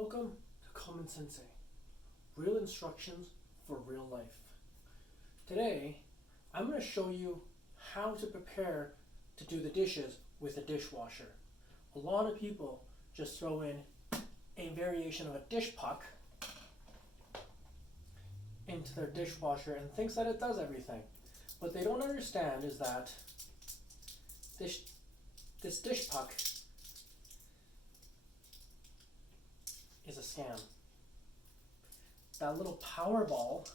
Welcome to Common Sensei, real instructions for real life. Today, I'm going to show you how to prepare to do the dishes with a dishwasher. A lot of people just throw in a variation of a dish puck into their dishwasher and thinks that it does everything. What they don't understand is that this dish puck is a scam. That little power ball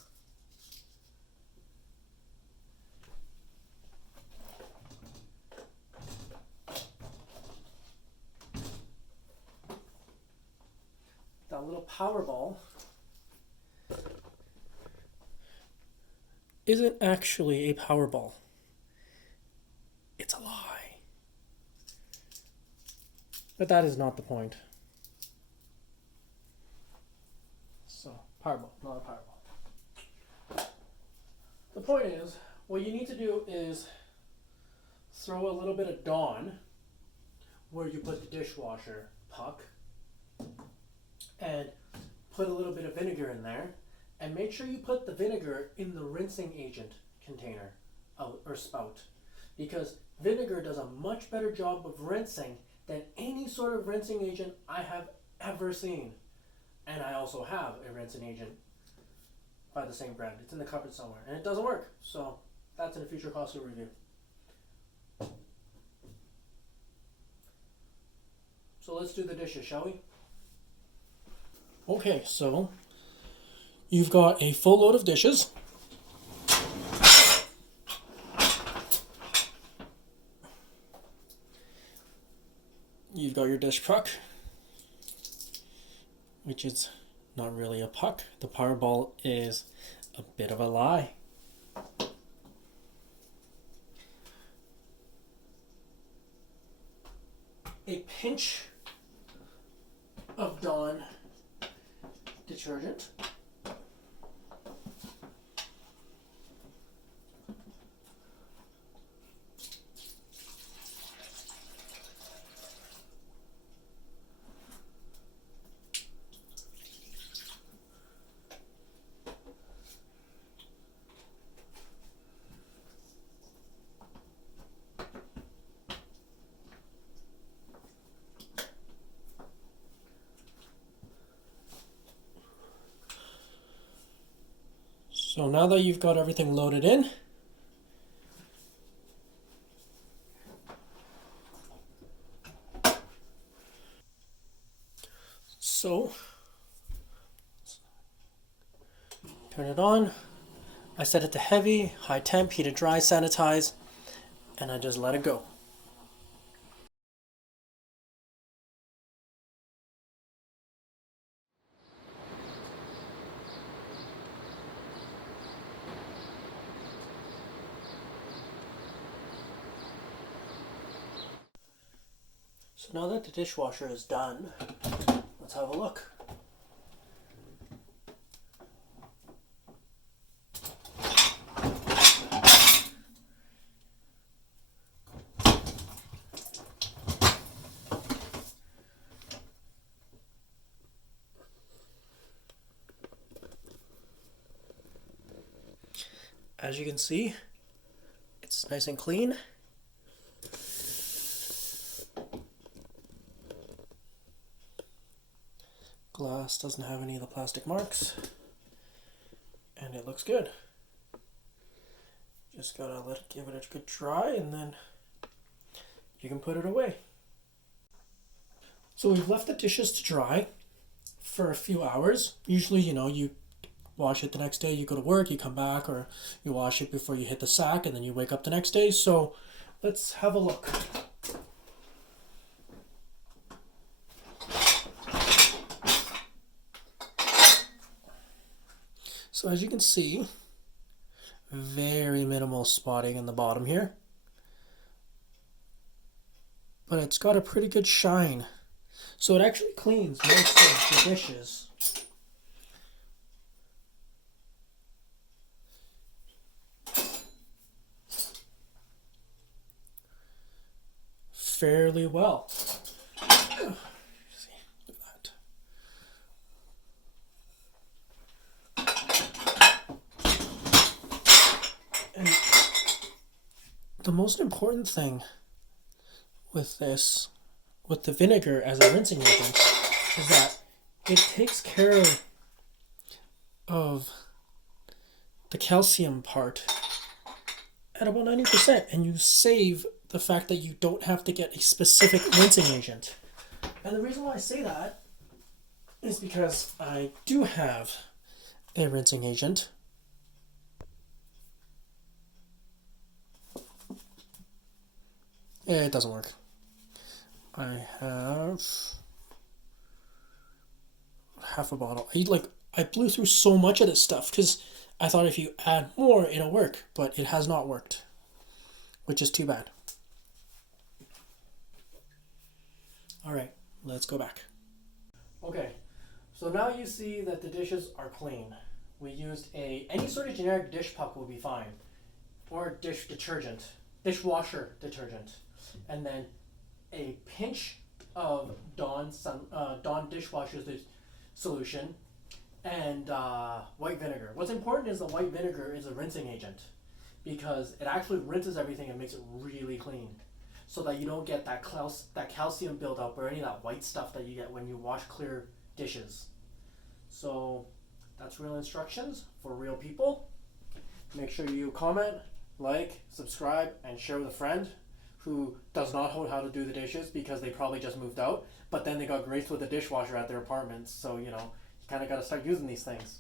isn't actually a power ball. It's a lie. But that is not the point. So, Powerball, not a Powerball. The point is, what you need to do is throw a little bit of Dawn where you put the dishwasher puck and put a little bit of vinegar in there, and make sure you put the vinegar in the rinsing agent container or spout, because vinegar does a much better job of rinsing than any sort of rinsing agent I have ever seen. And I also have a rinsing agent by the same brand. It's in the cupboard somewhere, and it doesn't work. So that's in a future cost review. So let's do the dishes, shall we? Okay, so you've got a full load of dishes. You've got your dish puck, which is not really a puck. The Powerball is a bit of a lie. A pinch of Dawn detergent. So now that you've got everything loaded in, turn it on. I set it to heavy, high temp, heated dry, sanitize, and I just let it go. So now that the dishwasher is done, let's have a look. As you can see, it's nice and clean. Glass doesn't have any of the plastic marks, and it looks good. Just gotta give it a good dry, and then you can put it away. So we've left the dishes to dry for a few hours. Usually, you wash it the next day, you go to work, you come back, or you wash it before you hit the sack, and then you wake up the next day. So let's have a look. So as you can see, very minimal spotting in the bottom here, but it's got a pretty good shine. So it actually cleans most of the dishes. Fairly well. See, look at that. the most important thing with this, with the vinegar as a rinsing agent, is that it takes care of the calcium part at about 90%, and you save the fact that you don't have to get a specific rinsing agent. And the reason why I say that is because I do have a rinsing agent. It doesn't work. I have half a bottle. I blew through so much of this stuff because I thought if you add more, it'll work, but it has not worked, which is too bad. All right, let's go back. Okay, so now you see that the dishes are clean. We used any sort of generic dish puck will be fine, or dish detergent, dishwasher detergent, and then a pinch of Dawn dishwasher solution, and white vinegar. What's important is the white vinegar is a rinsing agent because it actually rinses everything and makes it really clean, so that you don't get that calcium buildup or any of that white stuff that you get when you wash clear dishes. So that's real instructions for real people. Make sure you comment, like, subscribe, and share with a friend who does not know how to do the dishes because they probably just moved out, but then they got graced with a dishwasher at their apartments. So, you kind of got to start using these things.